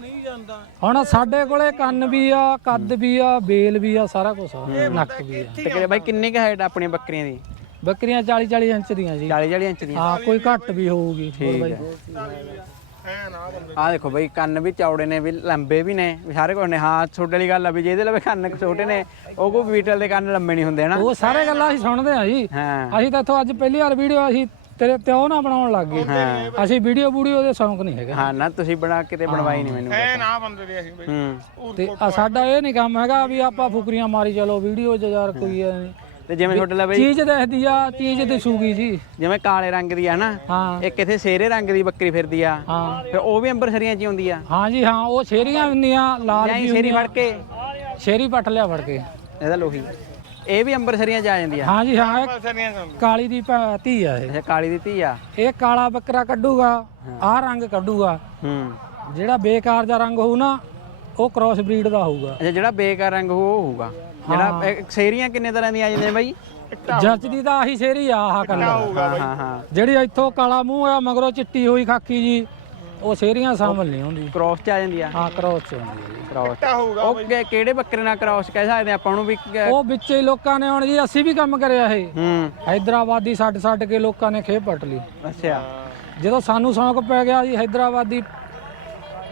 ਨਹੀਂ ਜਾਂਦਾ। ਹੁਣ ਸਾਡੇ ਕੋਲੇ ਕੰਨ ਵੀ ਆ ਕੱਦ ਵੀ ਆ ਬੇਲ ਵੀ ਆ ਸਾਰਾ ਕੁਝ ਆ ਨੱਕ ਵੀ ਆ। ਤੇ ਕਿਹੜੇ ਬਾਈ ਕਿੰਨੇ ਕ ਹਾਈਟ ਆਪਣੀਆਂ ਬੱਕਰੀਆਂ ਦੀ? ਬੱਕਰੀਆਂ 40 40 ਇੰਚ ਦੀਆਂ ਜੀ। 40 40 ਇੰਚ ਦੀਆਂ। ਹਾਂ ਕੋਈ ਘੱਟ ਵੀ ਹੋਊਗੀ ਹੋਰ ਬਾਈ। ਨਾ ਆ ਦੇਖੋ ਬਈ ਕੰਨ ਵੀ ਚੌੜੇ ਨੇ ਵੀ ਲੰਬੇ ਵੀ ਨੇ ਵੀ ਸਾਰੇ ਕੋਲ ਨੇ। ਹਾਂ ਛੋਟੇ ਵਾਲੀ ਗੱਲ ਆ ਵੀ ਜਿਹਦੇ ਲਵੇ ਕੰਨ ਛੋਟੇ ਨੇ ਉਹ ਕੋ ਬੀਟਲ ਦੇ ਕੰਨ ਲੰਬੇ ਨਹੀਂ ਹੁੰਦੇ ਹਨਾ? ਉਹ ਸਾਰੇ ਗੱਲਾਂ ਅਸੀਂ ਸੁਣਦੇ ਆ ਜੀ। ਹਾਂ। ਅਸੀਂ ਤਾਂ ਇੱਥੋਂ ਅੱਜ ਪਹਿਲੀ ਵਾਰ ਵੀਡੀਓ ਅਸੀਂ ਤੇਰੇ ਪਿਓ ਨਾਲ ਬਣਾਉਣ ਲੱਗ ਗਏ। ਅਸੀਂ ਵੀਡੀਓ ਵੀਡੀਓ ਦੇ ਸ਼ੌਂਕ ਨਹੀਂ ਹੈਗਾ। ਹਾਂ ਨਾ ਤੁਸੀਂ ਬਣਾ ਕਿਤੇ ਬਣਵਾਈ ਨਹੀਂ ਮੈਨੂੰ ਹੈ। ਨਾ ਬੰਦੇ ਦੇ ਅਸੀਂ ਬਈ। ਤੇ ਆ ਸਾਡਾ ਇਹ ਨਹੀਂ ਕੰਮ ਹੈਗਾ ਵੀ ਆਪਾਂ ਫੁਕਰੀਆਂ ਮਾਰੀ ਚਲੋ ਵੀਡੀਓ ਯਾਰ ਕੋਈ ਐ ਨੀ। ਤੇ ਜਿਵੇਂ ਛੋਟੇ ਲਵੇ ਚੀਜ਼ ਦੇਖਦੀ ਆ ਚੀਜ਼ ਦਿਸੂਗੀ ਜੀ। ਜਿਵੇਂ ਕਾਲੇ ਰੰਗ ਦੀ ਆ ਨਾ ਹਾਂ। ਇੱਕ ਇਥੇ ਸੇਰੇ ਰੰਗ ਦੀ ਬੱਕਰੀ ਫਿਰਦੀ ਆ। ਹਾਂ। ਫਿਰ ਉਹ ਵੀ ਅੰਬਰਸਰੀਆਂ ਚ ਹੀ ਹੁੰਦੀ ਆ। ਹਾਂ ਜੀ ਹਾਂ ਉਹ ਸ਼ੇਰੀਆਂ ਹੁੰਦੀਆਂ ਲਾਲ ਜਾਂ ਵੀ ਸ਼ੇਰੀ ਫੜ ਕੇ ਸ਼ੇਰੀ ਪੱਟ ਲਿਆ ਫੜ ਕੇ ਇਹਦਾ ਲੋਹੀ। ਇਹ ਵੀ ਅੰਬਰਸਰੀਆਂ ਚ ਆ ਜਾਂਦੀ ਆ। ਹਾਂ ਜੀ ਹਾਂ ਇਹ ਕਾਲੀ ਦੀ ਭੈ- ਧੀ ਆ ਇਹ। ਅੱਛਾ ਕਾਲੀ ਦੀ ਧੀ ਆ। ਇਹ ਕਾਲਾ ਬੱਕਰਾ ਕੱਢੂਗਾ ਆਹ ਰੰਗ ਕੱਢੂਗਾ। ਹੂੰ। ਜਿਹੜਾ ਬੇਕਾਰ ਦਾ ਰੰਗ ਹੋਊ ਨਾ ਉਹ ਕ੍ਰਾਸ ਬਰੀਡ ਦਾ ਹੋਊਗਾ। ਅੱਛਾ ਜਿਹੜਾ ਬੇਕਾਰ ਰੰਗ ਉਹ ਹੋਊਗਾ। ਜਿਹੜਾ ਇਹ ਸੇਰੀਆਂ ਕਿੰਨੇ ਤਰ੍ਹਾਂ ਦੀਆਂ ਆ ਜਾਂਦੀਆਂ ਬਾਈ ਜੱਚਦੀ ਤਾਂ ਆਹੀ ਸ਼ੇਰੀ ਆ ਆਹ ਕਲਰ ਹਾਂ ਹਾਂ ਹਾਂ। ਜਿਹੜੀ ਇੱਥੋਂ ਕਾਲਾ ਮੂੰਹ ਆ ਮਗਰੋਂ ਚਿੱਟੀ ਹੋਈ ਖਾਕੀ ਜੀ ਉਹ ਸ਼ੇਰੀਆਂ ਸ਼ਾਮਲ ਨਹੀਂ ਹੁੰਦੀ। ਕ੍ਰਾਸ ਚ ਆ ਜਾਂਦੀ ਆ? ਹਾਂ ਕ੍ਰਾਸ ਚ ਹੁੰਦੀ ਹੈ ਜੀ। ਕ੍ਰਾਸ ਉਹ ਕਿ- ਕਿਹੜੇ ਬੱਕਰੇ ਨਾਲ ਕ੍ਰਾਸ ਕਹਿ ਸਕਦੇ ਆਪਾਂ ਉਹਨੂੰ ਵੀ ਕ- ਉਹ ਵਿੱਚ ਹੀ ਲੋਕਾਂ ਨੇ ਹੁਣ ਜੀ ਅਸੀਂ ਵੀ ਕੰਮ ਕਰਿਆ ਇਹ। ਹੂੰ। ਹੈਦਰਾਬਾਦੀ ਛੱਡ ਛੱਡ ਕੇ ਲੋਕਾਂ ਨੇ ਖੇਪ ਪੱਟ ਲਈ। ਅੱਛਾ। ਜਦੋਂ ਸਾਨੂੰ ਸ਼ੌਂਕ ਪੈ ਗਿਆ ਜੀ ਹੈਦਰਾਬਾਦੀ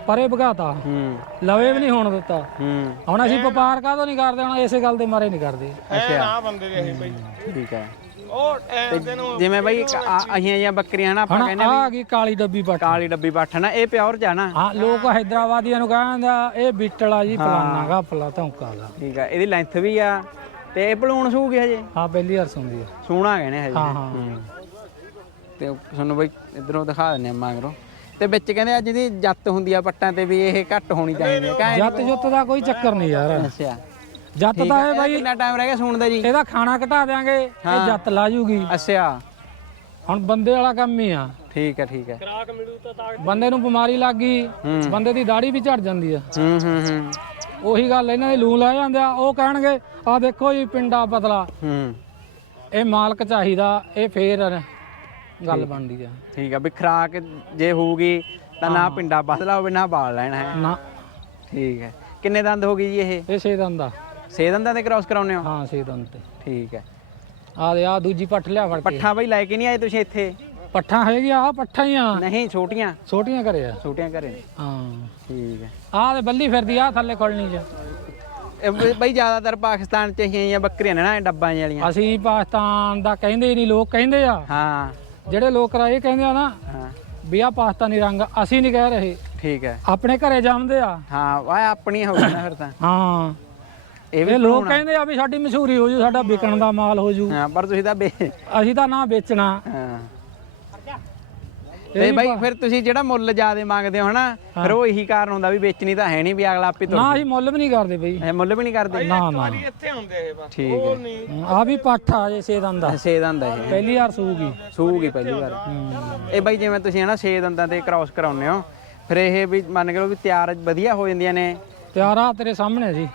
ਪਰੇ ਭਗਾਤਾ। ਹੂੰ। ਲਵੇ ਵੀ ਨਹੀਂ ਹੋਣ ਦਿੱਤਾ। ਹੂੰ। ਹੁਣ ਅਸੀਂ ਵਪਾਰ ਕਾਹਦੋਂ ਨਹੀਂ ਕਰਦੇ ਹੁਣ ਇਸੇ ਗੱਲ ਦੇ ਮਾਰੇ ਨਹੀਂ ਕਰਦੇ। ਹੈ ਨਾ ਬੰਦੇ ਦੇ ਅਸੀਂ ਬਈ। ਠੀਕ ਹੈ। ਉਹ ਟਾਈਮ ਦੇ ਨੂੰ ਜਿਵੇਂ ਬਾਈ ਆ- ਅਹੀਆਂ ਜਾਂ ਬੱਕਰੀਆਂ ਨਾ ਆਪਾਂ ਕਹਿੰਦੇ ਆ ਗਈ ਕਾਲੀ ਡੱਬੀ ਪੱਟ। ਕਾਲੀ ਡੱਬੀ ਪੱਠ ਨਾ ਇਹ ਪਿਓਰ ਆ ਨਾ। ਹਾਂ ਲੋਕ ਹੈਦਰਾਬਾਦੀਆਂ ਨੂੰ ਕਹਿੰਦੇ ਆ ਇਹ ਬਿੱਟਲਾ ਜੀ ਫਲਾਨਾ ਗਾ ਫਲਾ ਧੌਂਕਾ ਦਾ ਠੀਕ ਆ ਇਹਦੀ ਲੈਂਥ ਵੀ ਆ ਤੇ ਇਹ ਬਲੂਣ ਸੂਗੀ ਹਜੇ? ਹਾਂ ਪਹਿਲੀ ਵਾਰ ਸੁਣਦੀ ਆ। ਸੋਹਣਾ ਨੇ ਹਜੇ। ਹਾਂ। ਤੇ ਤੁਹਾਨੂੰ ਬਈ ਇਧਰੋਂ ਦਿਖਾ ਦਿੰਨੇ ਆ ਮਗਰੋਂ। ਤੇ ਵਿੱਚ ਕਹਿੰਦੇ ਅੱਜ ਦੀ ਜੱਤ ਹੁੰਦੀ ਆ ਪੱਟਾਂ ਤੇ ਵੀ ਇਹ ਘੱਟ ਹੋਣੀ ਚਾਹੀਦੀ ਹੈ ਕਾਹ ਜੱਤ ਜੁੱਤ ਦਾ ਕੋਈ ਚੱਕਰ ਨਹੀਂ ਯਾਰ। ਅੱਛਾ। ਜੱਤ ਤਾਂ ਇਹ ਇਹਦਾ ਬਾਈ ਕਿੰਨਾ ਟਾਈਮ ਰਹਿ ਗਿਆ ਸੂਣ ਦਾ ਜੀ? ਇਹਦਾ ਖਾਣਾ ਘਟਾ ਦਿਆਂਗੇ ਇਹ ਜੱਤ ਲਾ ਜੂਗੀ। ਅੱਛਾ। ਹੁਣ ਬੰਦੇ ਵਾਲਾ ਕੰਮ ਹੀ ਆ। ਠੀਕ ਹੈ ਠੀਕ ਹੈ ਬੰਦੇ ਨੂੰ ਬਿਮਾਰੀ ਲੱਗ ਗਈ ਹੂੰ। ਬੰਦੇ ਦੀ ਦਾੜੀ ਵੀ ਝੜ ਜਾਂਦੀ ਆ। ਹੂੰ ਹੂੰ ਹੂੰ। ਉਹੀ ਗੱਲ ਇਹਨਾਂ ਦੇ ਲੂ ਲਾ ਜਾਂਦੇ ਆ ਉਹ ਕਹਿਣਗੇ ਆ ਦੇਖੋ ਜੀ ਪਿੰਡਾ ਬਦਲਾ ਹੂੰ। ਇਹ ਮਾਲਕ ਚਾਹੀਦਾ ਇਹ ਫੇਰ ਗੱਲ ਬਣਦੀ ਆ। ਠੀਕ ਹੈ ਵੀ ਖਰਾਕ ਜੇ ਹੋਊਗੀ ਤਾਂ ਨਾ ਪਿੰਡਾ ਬਦਲਾ ਹੋਵੇ ਨਾ ਬਾਲ ਲੈਣਾ ਹੈ। ਨਾ। ਠੀਕ ਹੈ ਕਿੰਨੇ ਦੰਦ ਹੋ ਗਈ ਜੀ ਇਹ? ਇਹ ਛੇ ਦੰਦ ਆ। ਛੇ ਦੰਦਾਂ ਦੇ ਕ੍ਰਾਸ ਕਰਾਉਨੇ ਹੋ? ਹਾਂ ਛੇ ਦੰਦ ਤੇ। ਠੀਕ ਹੈ ਆ ਦੇ ਆ ਦੂਜੀ ਪੱਠ ਲਿਆ ਫੜ ਕੇ। ਪੱਠਾ ਬਈ ਲੈ ਕੇ ਨਹੀਂ ਆਏ ਤੁਸੀਂ ਇੱਥੇ? ਪੱਠਾਂ ਹੈਗੀਆਂ ਆ ਪੱਠਾਂ ਹੀ ਆ। ਨਹੀਂ ਛੋਟੀਆਂ। ਛੋਟੀਆਂ ਘਰੇ ਆ। ਛੋਟੀਆਂ ਘਰੇ। ਹਾਂ। ਠੀਕ ਹੈ ਆ ਤੇ ਬੱਲੀ ਫਿਰਦੀ ਆ ਥੱਲੇ ਖੋਲਣੀ ਚ। ਬਈ ਜ਼ਿਆਦਾਤਰ ਪਾਕਿਸਤਾਨ ਚ ਹੀ ਆਈਆਂ ਬੱਕਰੀਆਂ ਨੇ ਨਾ ਡੱਬਾਂ ਵਾਲੀਆਂ। ਅਸੀਂ ਪਾਕਿਸਤਾਨ ਦਾ ਕਹਿੰਦੇ ਨਹੀਂ ਲੋਕ ਕਹਿੰਦੇ ਆ। ਹਾਂ। ਜਿਹੜੇ ਲੋਕ ਰਾ ਇਹ ਕਹਿੰਦੇ ਆ ਨਾ ਹਾਂ। ਵੀ ਆ ਪਾਕਿਸਤਾਨੀ ਰੰਗ ਅਸੀਂ ਨਹੀਂ ਕਹਿ ਰਹੇ। ਠੀਕ ਹੈ। ਆਪਣੇ ਘਰੇ ਜੰਮਦੇ ਆ। ਹਾਂ ਵਾਹ ਆਪਣੀ ਹੋ ਗਈ ਨਾ ਫਿਰ ਤਾਂ। ਹਾਂ। ਇਹ ਵੀ ਲੋਕ ਕਹਿੰਦੇ ਆ ਵੀ ਸਾਡੀ ਮਸ਼ਹੂਰੀ ਹੋ ਜੂ ਸਾਡਾ ਵਿਕਣ ਦਾ ਮਾਲ ਹੋ ਜੂ। ਹਾਂ ਪਰ ਤੁਸੀਂ ਤਾਂ ਅਸੀਂ ਤਾਂ ਨਾ ਵੇਚਣਾ। ਹਾਂ। ਤੇ ਬਈ ਫਿਰ ਤੁਸੀਂ ਜਿਹੜਾ ਮੁੱਲ ਜ਼ਿਆਦੇ ਮੰਗਦੇ ਹੋ ਨਾ ਫਿਰ ਉਹ ਇਹੀ ਕਾਰਨ ਹੁੰਦਾ ਵੀ ਵੇਚਣੀ ਤਾਂ ਹੈ ਨਹੀਂ ਵੀ ਅਗਲਾ ਆਪੇ ਨਾ ਅਸੀਂ ਮੁੱਲ ਵੀ ਨਹੀਂ ਕਰਦੇ ਬਈ। ਇਹ ਮੁੱਲ ਵੀ ਨਹੀਂ ਕਰਦੇ? ਨਾ ਨਾ। ਇੱਥੇ ਹੁੰਦੇ ਇਹ ਬਸ ਠੀਕ ਉਹ ਹੈ। ਨਹੀਂ। ਆ ਵੀ ਪੱਠ ਆ ਜੇ ਛੇ ਦੰਦ ਦਾ ਛੇ ਦੰਦ ਹੈ ਇਹ। ਪਹਿਲੀ ਵਾਰ ਸੂਗੀ। ਸੂਗੀ ਪਹਿਲੀ ਵਾਰ। ਇਹ ਬਾਈ ਜਿਵੇਂ ਤੁਸੀਂ ਹਨਾ ਛੇ ਦੰਦਾਂ ਤੇ ਕ੍ਰਾਸ ਕਰਾਉਂਦੇ ਹੋ ਫਿਰ ਇਹ ਵੀ ਮੰਨ ਕੇ ਲਓ ਵੀ ਤਿਆਰ ਵਧੀਆ ਹੋ ਜਾਂਦੀਆਂ ਨੇ। ਤਿਆਰਾ ਤੇਰੇ ਸਾਹਮਣੇ ਜੀ।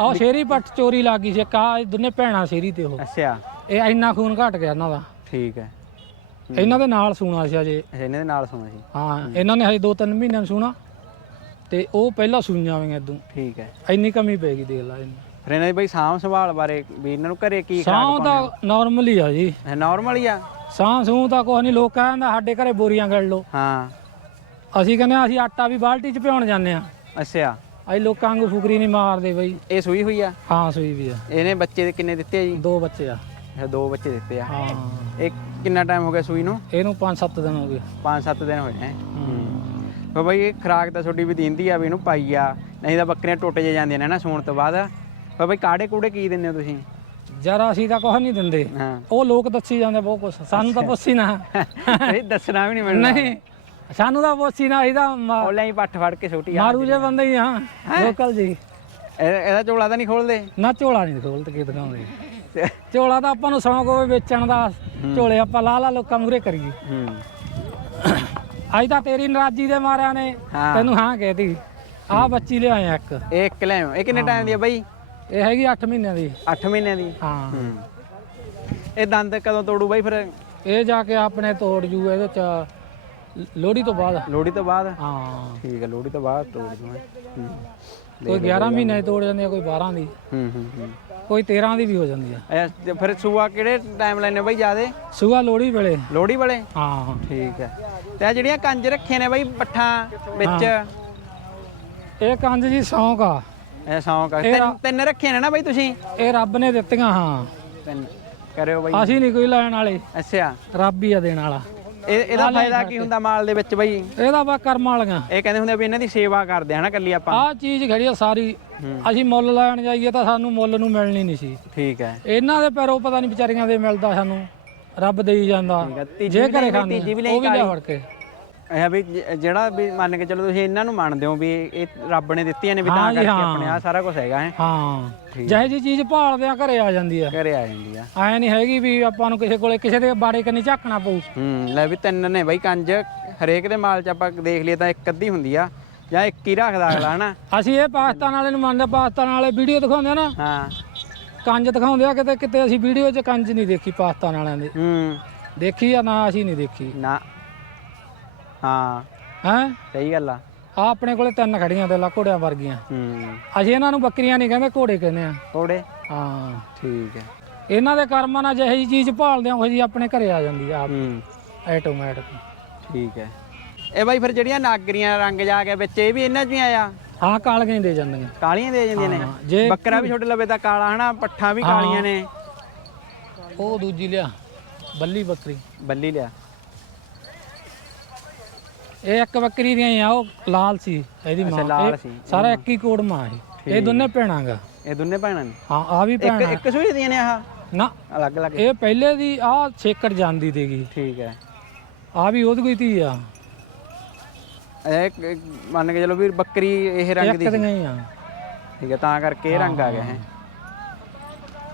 ਆਹ ਸ਼ੇਰੀ ਪੱਠ ਚੋਰੀ ਲੱਗ ਗਈ ਸੀ ਕਾ ਦੋਨੇ ਭੈਣਾਂ ਸ਼ੇਰੀ ਤੇ ਉਹ। ਅੱਛਾ। ਇਹ ਇੰਨਾ ਖੂਨ ਘਟ ਗਿਆ ਇਹਨਾਂ ਦਾ। ਠੀਕ ਹੈ। ਇਹਨਾਂ ਦੇ ਨਾਲ ਸੂਣਾ ਸੀ ਅਜੇ ਅੱਛਾ ਇਹਨਾਂ ਦੇ ਨਾਲ ਸੁਣਾ ਸੀ। ਹਾਂ ਇਹਨਾਂ ਨੇ ਹਜੇ 2-3 ਮਹੀਨਿਆਂ ਨੂੰ ਸੂਣਾ। ਤੇ ਉਹ ਪਹਿਲਾਂ ਸੂਈਆਂ ਆਵੇਂਗੇ ਇਦੋਂ ਠੀਕ ਹੈ। ਇੰਨੀ ਕਮੀ ਪੈ ਗਈ ਦੇਖ ਲਾ ਇਹਨੂੰ। ਫਿਰ ਇਹਨਾਂ ਦੀ ਬਈ ਸਾਂਭ ਸੰਭਾਲ ਬਾਰੇ ਵੀ ਇਹਨਾਂ ਨੂੰ ਘਰੇ ਕੀ ਸਾਹ ਤਾਂ ਨਾਰਮਲ ਹੀ ਆ ਜੀ। ਨਾਰਮਲ ਹੀ ਆ? ਸਾਹ ਸੂਹ ਤਾਂ ਕੁਛ ਨਹੀਂ ਲੋਕ ਕਹਿੰਦਾ ਸਾਡੇ ਘਰੇ ਬੋਰੀਆਂ ਗੜ ਲਓ। ਹਾਂ। ਅਸੀਂ ਕਹਿੰਦੇ ਹਾਂ ਅਸੀਂ ਆਟਾ ਵੀ ਬਾਲਟੀ 'ਚ ਭਿਉਣ ਜਾਂਦੇ ਆ ਅੱਛਾ। ਅਸੀਂ ਲੋਕਾਂ ਵਾਂਗੂ ਫੁਕਰੀ ਨਹੀਂ ਮਾਰਦੇ ਬਈ। ਇਹ ਸੂਈ ਹੋਈ ਆ? ਹਾਂ ਸੂਈ ਵੀ ਆ। ਇਹਨੇ ਬੱਚੇ ਦੇ ਕਿੰਨੇ ਦਿੱਤੇ ਆ ਜੀ? ਦੋ ਬੱਚੇ ਆ। ਇਹ ਦੋ ਬੱਚੇ ਦਿੱਤੇ ਆ। ਹਾਂ। ਇਹ ਕਿੰਨਾ ਟਾਈਮ ਹੋ ਗਿਆ ਸੂਈ ਨੂੰ? ਇਹਨੂੰ 5-7 ਦਿਨ ਹੋ ਗਏ। 5-7 ਦਿਨ ਹੋਏ ਹੈ? ਫਿਰ ਬਈ ਇਹ ਖਰਾਕ ਤਾਂ ਛੋਟੀ ਵੀ ਦਿੰਦੀ ਆ ਵੀ ਇਹਨੂੰ ਪਾਈ ਆ ਨਹੀਂ ਤਾਂ ਬੱਕਰੀਆਂ ਟੁੱਟ ਜੇ ਜਾਂਦੀਆਂ ਨੇ ਨਾ ਸੂਣ ਤੋਂ ਬਾਅਦ। ਫਿਰ ਬਈ ਕਾੜੇ ਕੂੜੇ ਕੀ ਦਿੰਦੇ ਹੋ ਤੁਸੀਂ? ਜਰਾ ਅਸੀਂ ਤਾਂ ਕੁਛ ਨਹੀਂ ਦਿੰਦੇ। ਹਾਂ। ਉਹ ਲੋਕ ਦੱਸੀ ਜਾਂਦੇ ਬਹੁਤ ਕੁਛ। ਸਾਨੂੰ ਤਾਂ ਪੁੱਛੀ ਨਾ। ਇਹ ਦੱਸਣਾ ਵੀ ਨਹੀਂ ਮੈਨੂੰ ਨਹੀਂ ਸਾਨੂੰ ਤਾਂ ਪੁੱਛੀ ਨਾ ਮਾ- ਉਹਲੇ ਹੀ ਪੱਠ ਫੜ ਕੇ ਛੋਟੀ ਆ ਮਾਰੂ ਜੇ ਬੰਦੇ ਹੀ ਲੋਕਲ ਜੀ। ਇਹ- ਇਹਦਾ ਝੋਲਾ ਤਾਂ ਨਹੀਂ ਖੋਲਦੇ? ਨਾ ਝੋਲਾ ਨਹੀਂ ਖੋਲ ਤੇ ਕੀ ਦਿਖਾਉਂਦੇ ਝੋਲਾ ਤਾਂ ਆਪਾਂ ਨੂੰ ਸ਼ੌਂਕ ਹੋਵੇ ਵੇਚਣ ਦਾ ਝੋਲੇ ਆਪਾਂ ਲਾ ਲਾ ਲੋਕਾਂ ਮੂਰੇ ਕਰੀਏ। ਹੂੰ। ਅੱਜ ਤਾਂ ਤੇਰੀ ਨਾਰਾਜ਼ੀ ਦੇ ਮਾਰਿਆਂ ਨੇ ਹਾਂ। ਤੈਨੂੰ ਹਾਂ ਕਹਿਤੀ। ਆਹ ਬੱਚੀ ਲਿਆਏ ਆ ਇੱਕ। ਇਹ ਇੱਕ ਲੈ ਆਇਓ। ਇਹ ਕਿੰਨੇ ਟਾਈਮ ਦੀ ਆ ਬਈ? ਇਹ ਹੈਗੀ 8 ਮਹੀਨਿਆਂ ਦੀ। 8 ਮਹੀਨਿਆਂ ਦੀ? ਹਾਂ। ਹੂੰ। ਇਹ ਦੰਦ ਕਦੋਂ ਤੋੜੂ ਬਈ ਫਿਰ? ਇਹ ਜਾ ਕੇ ਆਪਣੇ ਤੋੜ ਜੂ ਇਹਦੇ ਚ ਲੋਹੜੀ ਤੋਂ ਬਾਅਦ। ਲੋਹੜੀ ਤੋਂ ਬਾਅਦ? ਹਾਂ। ਠੀਕ ਹੈ ਲੋਹੜੀ ਤੋਂ ਬਾਅਦ ਤੋੜ ਦੂੰ ਮੈਂ। ਹੂੰ। ਕੋਈ 11 ਮਹੀਨੇ ਦੀ ਤੋੜ ਜਾਂਦੀ ਆ ਕੋਈ 12 ਦੀ। ਹੂੰ ਹੂੰ ਹੂੰ। ਕੋਈ 13 ਦੀ ਵੀ ਹੋ ਜਾਂਦੀ ਆ। ਅੱਛਾ ਤੇ ਫਿਰ ਸੂਆ ਕਿਹੜੇ ਟਾਈਮ ਲੈਣੇ ਬਈ ਜਿਆਦੇ? ਸੂਆ ਲੋਹੜੀ ਵੇਲੇ। ਲੋਹੜੀ ਵਾਲੇ? ਹਾਂ ਠੀਕ ਹੈ। ਤੇ ਆਹ ਜਿਹੜੀਆਂ ਕੰਜ ਰੱਖੀਆਂ ਨੇ ਬਈ ਪੱਠਾਂ ਵਿੱਚ? ਇਹ ਕੰਜ ਜੀ ਸ਼ੌਂਕ ਆ। ਇਹ ਸੌਂਕ ਆ। ਇਹ ਤਿੰਨ ਤਿੰਨ ਰੱਖੀਆਂ ਨੇ ਨਾ ਬਈ ਤੁਸੀਂ? ਇਹ ਰੱਬ ਨੇ ਦਿੱਤੀਆਂ ਹਾਂ। ਤਿੰਨ। ਕਰਿਓ ਬਈ। ਅਸੀਂ ਨਹੀਂ ਕੋਈ ਲੈਣ ਵਾਲੇ। ਅੱਛਾ। ਰੱਬ ਹੀ ਆ ਦੇਣ ਵਾਲਾ। ਇਹ ਇਹਦਾ ਫਾਇਦਾ ਕੀ ਹੁੰਦਾ ਮਾਲ ਦੇ ਵਿੱਚ ਬਈ? ਇਹਦਾ ਵਾ ਕਰਮ ਵਾਲੀਆਂ। ਇਹ ਕਹਿੰਦੇ ਹੁੰਦੇ ਵੀ ਇਹਨਾਂ ਦੀ ਸੇਵਾ ਕਰਦੇ ਹਨਾ ਕੱਲੀ ਆਪਾਂ। ਆਹ ਚੀਜ਼ ਖੜੀ ਆ ਸਾਰੀ। ਅਸੀਂ ਮੁੱਲ ਲੈਣ ਜਾਈਏ ਤਾਂ ਸਾਨੂੰ ਮੁੱਲ ਨੂੰ ਮਿਲਣੀ ਨਹੀਂ ਸੀ। ਠੀਕ ਹੈ। ਇਹਨਾਂ ਦੇ ਪੈਰੋਂ ਪਤਾ ਨਹੀਂ ਵਿਚਾਰੀਆਂ ਦੇ ਮਿਲਦਾ ਸਾਨੂੰ। ਰੱਬ ਦੇਈ ਜਾਂਦਾ। ਜੇ ਘਰੇ ਖਾਂਦੇ ਤੀਜੀ ਵੀ ਆ, ਲਈ ਉਹ ਵੀ ਕਾਲੀ। ਫੜ ਕੇ। ਇਹ ਵੀ ਜ- ਜਿਹੜਾ ਵੀ ਮੰਨ ਕੇ ਚਲੋ ਤੁਸੀਂ ਇਹਨਾਂ ਨੂੰ ਮੰਨਦੇ ਹੋ ਵੀ ਇਹ ਰੱਬ ਨੇ ਦਿੱਤੀਆਂ ਨੇ ਵੀ ਤਾਂ ਕਰਕੇ ਹਾਂ। ਆਪਣੇ ਆ ਸਾਰਾ ਕੁਝ ਹੈਗਾ ਹੈ। ਹਾਂ। ਜਿਹੇ ਜੀ ਚੀਜ਼ ਭਾਲਦੇ ਆ ਘਰੇ ਆ ਜਾਂਦੀ ਆ। ਘਰੇ ਆ ਜਾਂਦੀ ਆ। ਐ ਨਹੀਂ ਹੈਗੀ ਵੀ ਆਪਾਂ ਨੂੰ ਕਿਸੇ ਕੋਲੇ ਕਿਸੇ ਦੇ ਬਾੜੇ ਕੰਨੀ ਝਾਕਣਾ ਪਊ। ਹੂੰ ਲੈ ਵੀ ਤਿੰਨ ਨੇ ਬਈ ਕੰਜ। ਹਰੇਕ ਦੇ ਮਾਲ ਚ ਆਪਾਂ ਦੇਖ ਲਈਏ ਤਾਂ ਇੱਕ ਅੱਧੀ ਹੁੰਦੀ ਆ ਜਾਂ ਇੱਕ ਹੀ ਰੱਖਦਾ ਅਗਲਾ ਹਨਾ। ਅਸੀਂ ਇਹ ਪਾਕਿਸਤਾਨ ਵਾਲੇ ਨੂੰ ਮੰਨਦੇ ਪਾਕਿਸਤਾਨ ਵਾਲੇ ਵੀਡੀਓ ਦਿਖਾਉਂਦੇ ਆ ਨਾ। ਹਾਂ। ਕੰਜ ਦਿਖਾਉਂਦੇ ਆ ਕਿਤੇ ਕਿਤੇ ਅਸੀਂ ਵੀਡੀਓ 'ਚ ਕੰਜ ਨਹੀਂ ਦੇਖੀ ਪਾਕਿਸਤਾਨ ਵਾਲਿਆਂ ਦੀ। ਹੂੰ। ਦੇਖੀ ਆ ਨਾ ਅਸੀਂ ਨਹੀਂ ਦੇਖੀ। ਨਾ। ਹਾਂ। ਹੈ? ਸਹੀ ਗੱਲ ਆ। ਆ ਆਪਣੇ ਕੋਲੇ ਤਿੰਨ ਖੜੀਆਂ ਤੇ ਲਾ ਘੋੜਿਆਂ ਵਰਗੀਆਂ। ਹੂੰ। ਅਸੀਂ ਇਹਨਾਂ ਨੂੰ ਬੱਕਰੀਆਂ ਨਹੀਂ ਕਹਿੰਦੇ ਘੋੜੇ ਕਹਿੰਦੇ ਆ। ਥੋੜੇ ਹਾਂ। ਠੀਕ ਹੈ ਇਹਨਾਂ ਦੇ ਕਰਮਾਂ ਨਾਲ ਜਿਹੀ ਚੀਜ਼ ਭਾਲਦੇ ਆ ਉਹ ਜੀ ਆਪਣੇ ਘਰੇ ਆ ਜਾਂਦੀ ਆ। ਹੂੰ। ਆਟੋਮੈਟਿਕ ਠੀਕ ਹੈ ਇਹ ਬਾਈ ਫਿਰ ਜਿਹੜੀਆਂ ਨਾਗਰੀਆਂ ਰੰਗ ਜਾ ਕੇ ਵਿੱਚ ਇਹ ਵੀ ਇਹਨਾਂ 'ਚ ਹੀ ਆਇਆ ਹਾਂ ਕਾਲੀਆਂ ਹੀ ਦੇ ਜਾਂਦੀਆਂ। ਕਾਲੀਆਂ ਦੇ ਜਾਂਦੀਆਂ ਨੇ? ਜੇ ਬੱਕਰਾ ਵੀ ਛੋਟੇ ਲਵੇ ਤਾਂ ਕਾਲਾ ਹਨਾ? ਪੱਠਾ ਵੀ ਕਾਲੀਆਂ ਨੇ। ਉਹ ਦੂਜੀ ਲਿਆ। ਬੱਲੀ ਬੱਕਰੀ। ਬੱਲੀ ਲਿਆ। ਇਹ ਇੱਕ ਬੱਕਰੀ ਦੀਆਂ ਆ ਉਹ ਲਾਲ ਸੀ ਇਹਦੀ ਮਾਂ। ਲਾਲ ਇਹ ਸੀ, ਸਾਰਾ ਇੱਕ ਹੀ ਕੋੜ ਮਾਂ ਇਹ। ਇਹ ਦੋਨੇ ਭੈਣਾਂਗਾ ਇਹ ਦੋਨੇ ਭੈਣਾਂ ਨੇ? ਹਾਂ ਆ ਵੀ ਇੱਕ ਭੈਣ। ਇੱਕ ਸੂਈ ਦੀਆਂ ਨੇ ਆਹ? ਨਾ ਅਲੱਗ ਅਲੱਗ। ਇਹ ਪਹਿਲੇ ਦੀ ਆ ਛੇਕੜ ਜਾਂਦੀ ਦੇਗੀ ਠੀਕ ਹੈ। ਆ ਵੀ ਉਹਦੀ ਕੋਈ ਧੀ ਆ। ਇਹ ਇੱਕ- ਇੱਕ ਮੰਨ ਕੇ ਚਲੋ ਵੀ ਬੱਕਰੀ ਇਹ ਰੰਗ ਦੀ ਇੱਕ ਦੀਆਂ ਹੀ ਆ। ਠੀਕ ਹੈ ਤਾਂ ਕਰਕੇ ਇਹ ਰੰਗ ਆ ਗਿਆ ਹੈ।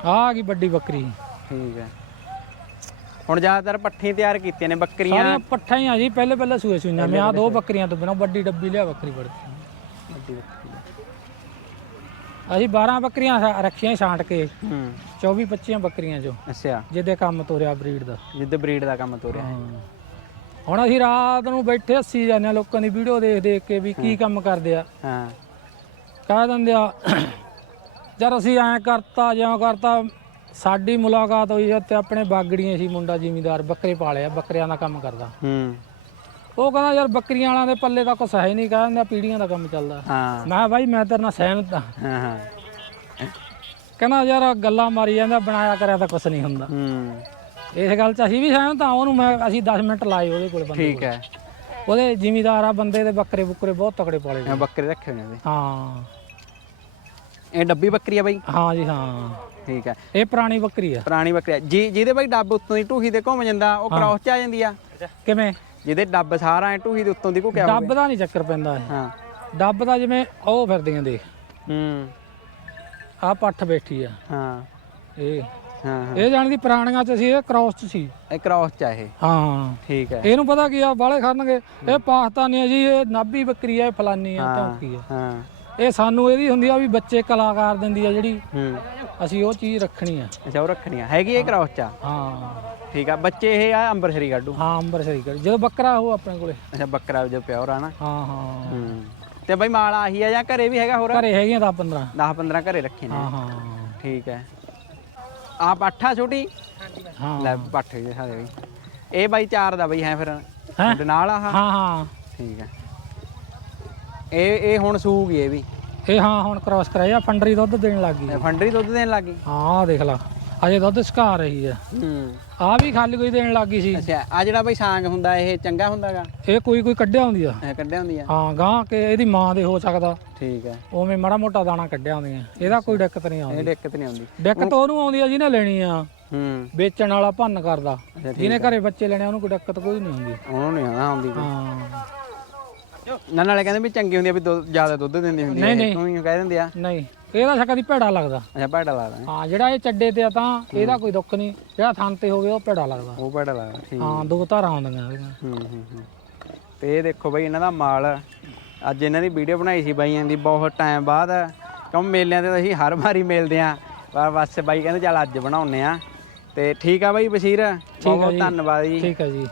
ਆ ਆ ਗਈ ਵੱਡੀ ਬੱਕਰੀ। ਠੀਕ ਹੈ। ਹੁਣ ਜ਼ਿਆਦਾਤਰ ਪੱਠੀ ਤਿਆਰ ਕੀਤੀਆਂ ਨੇ ਬੱਕਰੀਆਂ। ਸਾਰੀਆਂ ਪੱਠਾਂ ਹੀ ਆ ਜੀ ਪਹਿਲੇ ਪਹਿਲੇ ਸੂਏ ਸੂਈਆਂ ਮੈਂ ਆ ਦੋ ਬੱਕਰੀਆਂ ਤੋਂ ਬਿਨਾਂ ਵੱਡੀ ਡੱਬੀ ਲਿਆ ਬੱਕਰੀ ਫੜਦੀ ਅਸੀਂ 12 ਬੱਕਰੀਆਂ ਸ- ਰੱਖੀਆਂ ਛਾਂਟ ਕੇ। ਹੂੰ। 24 25 ਬੱਕਰੀਆਂ ਚੋਂ। ਅੱਛਾ। ਜਿਹਦੇ ਕੰਮ ਤੋਰਿਆ ਬਰੀਡ ਦਾ। ਜਿੱਦ ਬਰੀਡ ਦਾ ਕੰਮ ਤੋਰਿਆ। ਹਾਂ। ਹੁਣ ਅਸੀਂ ਰਾਤ ਨੂੰ ਬੈਠੇ ਹੱਸੀ ਜਾਂਦੇ ਹਾਂ ਲੋਕਾਂ ਦੀ ਵੀਡੀਓ ਦੇਖ ਦੇਖ ਕੇ ਵੀ ਕੀ ਕੰਮ ਕਰਦੇ ਆ। ਹਾਂ। ਕਹਿ ਦਿੰਦੇ ਆ ਯਾਰ ਅਸੀਂ ਐਂ ਕਰਤਾ ਜਿਉਂ ਕਰਤਾ ਸਾਡੀ ਮੁਲਾਕਾਤ ਹੋਈ ਹੈ ਤੇ ਆਪਣੇ ਬਾਗੜੀਆਂ ਸੀ ਮੁੰਡਾ ਜ਼ਿਮੀਦਾਰ ਬੱਕਰੇ ਪਾਲਿਆ ਬੱਕਰਿਆਂ ਦਾ ਕੰਮ ਕਰਦਾ। ਹੂੰ। ਉਹ ਕਹਿੰਦਾ ਯਾਰ ਬੱਕਰੀਆਂ ਵਾਲਿਆਂ ਦੇ ਪੱਲੇ ਤਾਂ ਕੁਛ ਹੈ ਨਹੀਂ ਕਹਿੰਦਾ ਪੀੜੀਆਂ ਦਾ ਕੰਮ ਚੱਲਦਾ। ਹਾਂ। ਮੈਂ ਕਿਹਾ ਬਾਈ ਮੈਂ ਤੇਰੇ ਨਾਲ ਸਹਿਮਤ ਹਾਂ। ਹਾਂ ਹਾਂ। ਕਹਿੰਦਾ ਯਾਰ ਗੱਲਾਂ ਮਾਰੀ ਜਾਂਦਾ ਬਣਾਇਆ ਕਰਿਆ ਤਾਂ ਕੁਛ ਨਹੀਂ ਹੁੰਦਾ। ਹੂੰ। ਇਸ ਗੱਲ 'ਚ ਅਸੀਂ ਵੀ ਸਹਿਮਤ ਹਾਂ ਉਹਨੂੰ ਮੈਂ ਅਸੀਂ 10 ਮਿੰਟ ਲਾਏ ਉਹਦੇ ਕੋਲ ਬੰਦੇ ਠੀਕ ਹੈ। ਉਹਦੇ ਜ਼ਿਮੀਦਾਰ ਆ ਬੰਦੇ ਦੇ ਬੱਕਰੇ ਬੁੱਕਰੇ ਬਹੁਤ ਤਕੜੇ ਪਾਲੇ ਇਹ ਬੱਕਰੇ ਰੱਖੇ ਹੋਏ ਨੇ ਇਹਦੇ। ਹਾਂ। ਇਹ ਡੱਬੀ ਬੱਕਰੀ ਆ ਬਾਈ? ਹਾਂ ਜੀ ਹਾਂ। ਠੀਕ ਹੈ। ਇਹ ਪੁਰਾਣੀ ਬੱਕਰੀ ਆ। ਪੁਰਾਣੀ ਬੱਕਰੀ ਆ। ਜੀ ਜਿਹਦੇ ਬਾਈ ਡੱਬ ਉੱਤੋਂ ਦੀ ਢੂਹੀ ਤੇ ਘੁੰਮ ਜਾਂਦਾ ਉਹ ਕ੍ਰਾਸ ਚ ਆ ਜਾਂਦੀ ਆ। ਕਿਵੇਂ? ਜਿਹਦੇ ਡੱਬ ਸਾਰਾ ਐ ਢੂਹੀ ਦੇ ਉੱਤੋਂ ਦੀ ਘੁਕਿਆ ਹੋਵੇ। ਡੱਬ ਦਾ ਨਹੀਂ ਚੱਕਰ ਪੈਂਦਾ ਇਹ। ਹਾਂ। ਡੱਬ ਦਾ ਜਿਵੇਂ ਉਹ ਫਿਰਦੀਆਂ ਦੇਖ। ਹੂੰ। ਆਹ ਪੱਠ ਬੈਠੀ ਆ। ਹਾਂ। ਇਹ। ਹਾਂ ਹਾਂ। ਇਹ ਜਾਣ ਦੀ ਪੁਰਾਣੀਆਂ ਚ ਸੀ ਇਹ ਕ੍ਰਾਸ ਚ ਸੀ। ਇਹ ਕ੍ਰਾਸ ਚ ਆ ਇਹ। ਹਾਂ। ਠੀਕ ਹੈ। ਇਹਨੂੰ ਪਤਾ ਕੀ ਆ ਬਾਲੇ ਖੜਨਗੇ। ਇਹ ਪਾਕਿਸਤਾਨੀ ਆ ਜੀ ਇਹ ਨਾਭੀ ਬੱਕਰੀ ਆ ਇਹ ਫਲਾਨੀ ਆ ਧੌਂਕੀ ਆ। ਹਾਂ। ਇਹ ਸਾਨੂੰ ਇਹਦੀ ਹੁੰਦੀ ਆ ਵੀ ਬੱਚੇ ਕਲਾਕਾਰ ਦਿੰਦੀ ਆ ਜਿਹੜੀ ਹੂੰ। ਅਸੀਂ ਉਹ ਚੀਜ਼ ਰੱਖਣੀ ਆ। ਅੱਛਾ ਉਹ ਰੱਖਣੀ ਆ। ਹੈਗੀ ਇਹ ਚ ਆ? ਹਾਂ। ਠੀਕ ਆ ਬੱਚੇ ਇਹ ਆ ਅੰਬਰਸਰੀ ਗੱਡੂ ਹਾਂ ਅੰਬਰਸਰੀ ਕਰ ਜਦੋਂ ਬੱਕਰਾ ਉਹ ਆਪਣੇ ਕੋਲੇ। ਅੱਛਾ ਬੱਕਰਾ ਜੋ ਪਿਓਰ ਆ ਨਾ ਹਾਂ ਹਾਂ। ਹੂੰ। ਤੇ ਬਾਈ ਮਾਲ ਆਹੀ ਆ ਜਾਂ ਘਰੇ ਵੀ ਹੈਗਾ ਹੋਰ? ਘਰੇ ਹੈਗੀਆਂ ਤਾਂ 15 10 15 ਘਰੇ ਰੱਖੇ ਨੇ। ਹਾਂ ਹਾਂ। ਠੀਕ ਹੈ। ਆ ਪਾਠਾ ਛੋਟੀ? ਹਾਂ। ਲੈ ਪੱਠ ਜੇ ਸਾਰੇ। ਬਈ ਇਹ ਬਾਈ ਚਾਰ ਦਾ ਬਈ ਹੈ ਫਿਰ। ਹੈਂ? ਤੁਹਾਡੇ ਨਾਲ ਆਹ? ਹਾਂ ਹਾਂ। ਠੀਕ ਹੈ। ਇਹ ਇਹ ਹੁਣ ਸੂਗੀ ਇਹ ਵੀ। ਇਹ ਹਾਂ ਹੁਣ ਕ੍ਰਾਸ ਕਰਾਇਆ ਫੰਡਰੀ ਦੁੱਧ ਦੇਣ ਲੱਗ ਗਈ। ਇਹ ਫੰਡਰੀ ਦੁੱਧ ਦੇਣ ਲੱਗੀ ਹਾਂ ਆਹ ਦੇਖ ਲਾ ਅਜੇ ਦੁੱਧ ਸਕਾ ਰਹੀ ਆ ਹੂੰ। ਆ ਵੀ ਖਾਲੀ ਕੋਈ ਦੇਣ ਲੱਗ ਗਈ ਸੀ। ਅੱਛਾ ਆ ਜਿਹੜਾ ਬਈ ਸਾਂਗ ਹੁੰਦਾ ਇਹ ਚੰਗਾ ਹੁੰਦਾਗਾ ਇਹ ਕੋਈ ਕੋਈ ਕੱਢਿਆ ਹੁੰਦੀ ਆ। ਇਹ ਕੱਢਿਆ ਹੁੰਦੀ ਆ? ਹਾਂ ਗਾਂ ਕੇ ਇਹਦੀ ਮਾਂ ਦੇ ਹੋ ਸਕਦਾ। ਠੀਕ ਹੈ ਉਵੇਂ ਮਾੜਾ ਮੋਟਾ ਦਾਣਾ ਕੱਢਿਆ ਹੁੰਦੀਆਂ। ਇਹਦਾ ਕੋਈ ਦਿੱਕਤ ਨਹੀਂ ਇਹ ਆਉਂਦੀ ਦਿੱਕਤ ਨਹੀਂ ਆਉਂਦੀ। ਦਿੱਕਤ ਉਹਨੂੰ ਆਉਂਦੀ ਆ ਜਿਹਨੇ ਲੈਣੀ ਆ। ਹੂੰ। ਵੇਚਣ ਵਾਲਾ ਭੰਨ ਕਰਦਾ। ਜਿਹਨੇ ਘਰੇ ਬੱਚੇ ਲੈਣੇ ਆ, ਉਹਨੂੰ ਕੋਈ ਦਿੱਕਤ ਕੋਈ ਨਹੀਂ ਹੁੰਦੀ। ਉਹਨੂੰ ਨਹੀਂ ਆਉਂਦਾ। ਹਾਂ। ਨਾ ਨਾਲੇ ਕਹਿੰਦੇ ਵੀ ਚੰਗੀ ਹੁੰਦੀ ਆ ਵੀ ਦੁੱਧ- ਜ਼ਿਆਦਾ ਦੁੱਧ ਦਿੰਦੀ ਹੁੰਦੀ ਨਹੀਂ, ਨਹੀਂ। ਤੂੰ ਹੀ ਕਹਿ ਦਿੰਦੇ ਆ। ਨਹੀਂ ਇਹਦਾ ਸ਼ੱਕਾ ਦੀ ਭੇੜਾ ਲੱਗਦਾ। ਅੱਛਾ ਭੈੜਾ ਲੱਗਦਾ ਹਾਂ। ਜਿਹੜਾ ਇਹ ਚੱਡੇ ਤੇ ਆ ਤਾਂ ਇਹਦਾ ਕੋਈ ਦੁੱਖ ਨਹੀਂ ਜਿਹੜਾ ਥਣ ਤੇ ਹੋਵੇ ਉਹ ਭੇੜਾ ਲੱਗਦਾ। ਉਹ ਭੈੜਾ ਲੱਗਦਾ ਠੀਕ। ਹਾਂ ਦੋ ਧਾਰਾਂ ਆਉਂਦੀਆਂ ਇਹਦੀਆਂ। ਹੂੰ ਹੂੰ ਹੂੰ। ਤੇ ਇਹ ਦੇਖੋ ਬਈ ਇਹਨਾਂ ਦਾ ਮਾਲ ਅੱਜ ਇਹਨਾਂ ਦੀ ਵੀਡੀਓ ਬਣਾਈ ਸੀ ਬਾਈਆਂ ਦੀ ਬਹੁਤ ਟਾਈਮ ਬਾਅਦ। ਕਿਉਂ ਮੇਲਿਆਂ ਤੇ ਤਾਂ ਅਸੀਂ ਹਰ ਵਾਰੀ ਮਿਲਦੇ ਆਂ ਪਰ ਬਸ ਬਾਈ ਕਹਿੰਦੇ ਚੱਲ ਅੱਜ ਬਣਾਉਨੇ ਆ ਤੇ ਠੀਕ ਆ ਬਾਈ ਬਸ਼ੀਰ ਬਹੁਤ। ਧੰਨਵਾਦ ਜੀ। ਠੀਕ ਹੈ ਜੀ।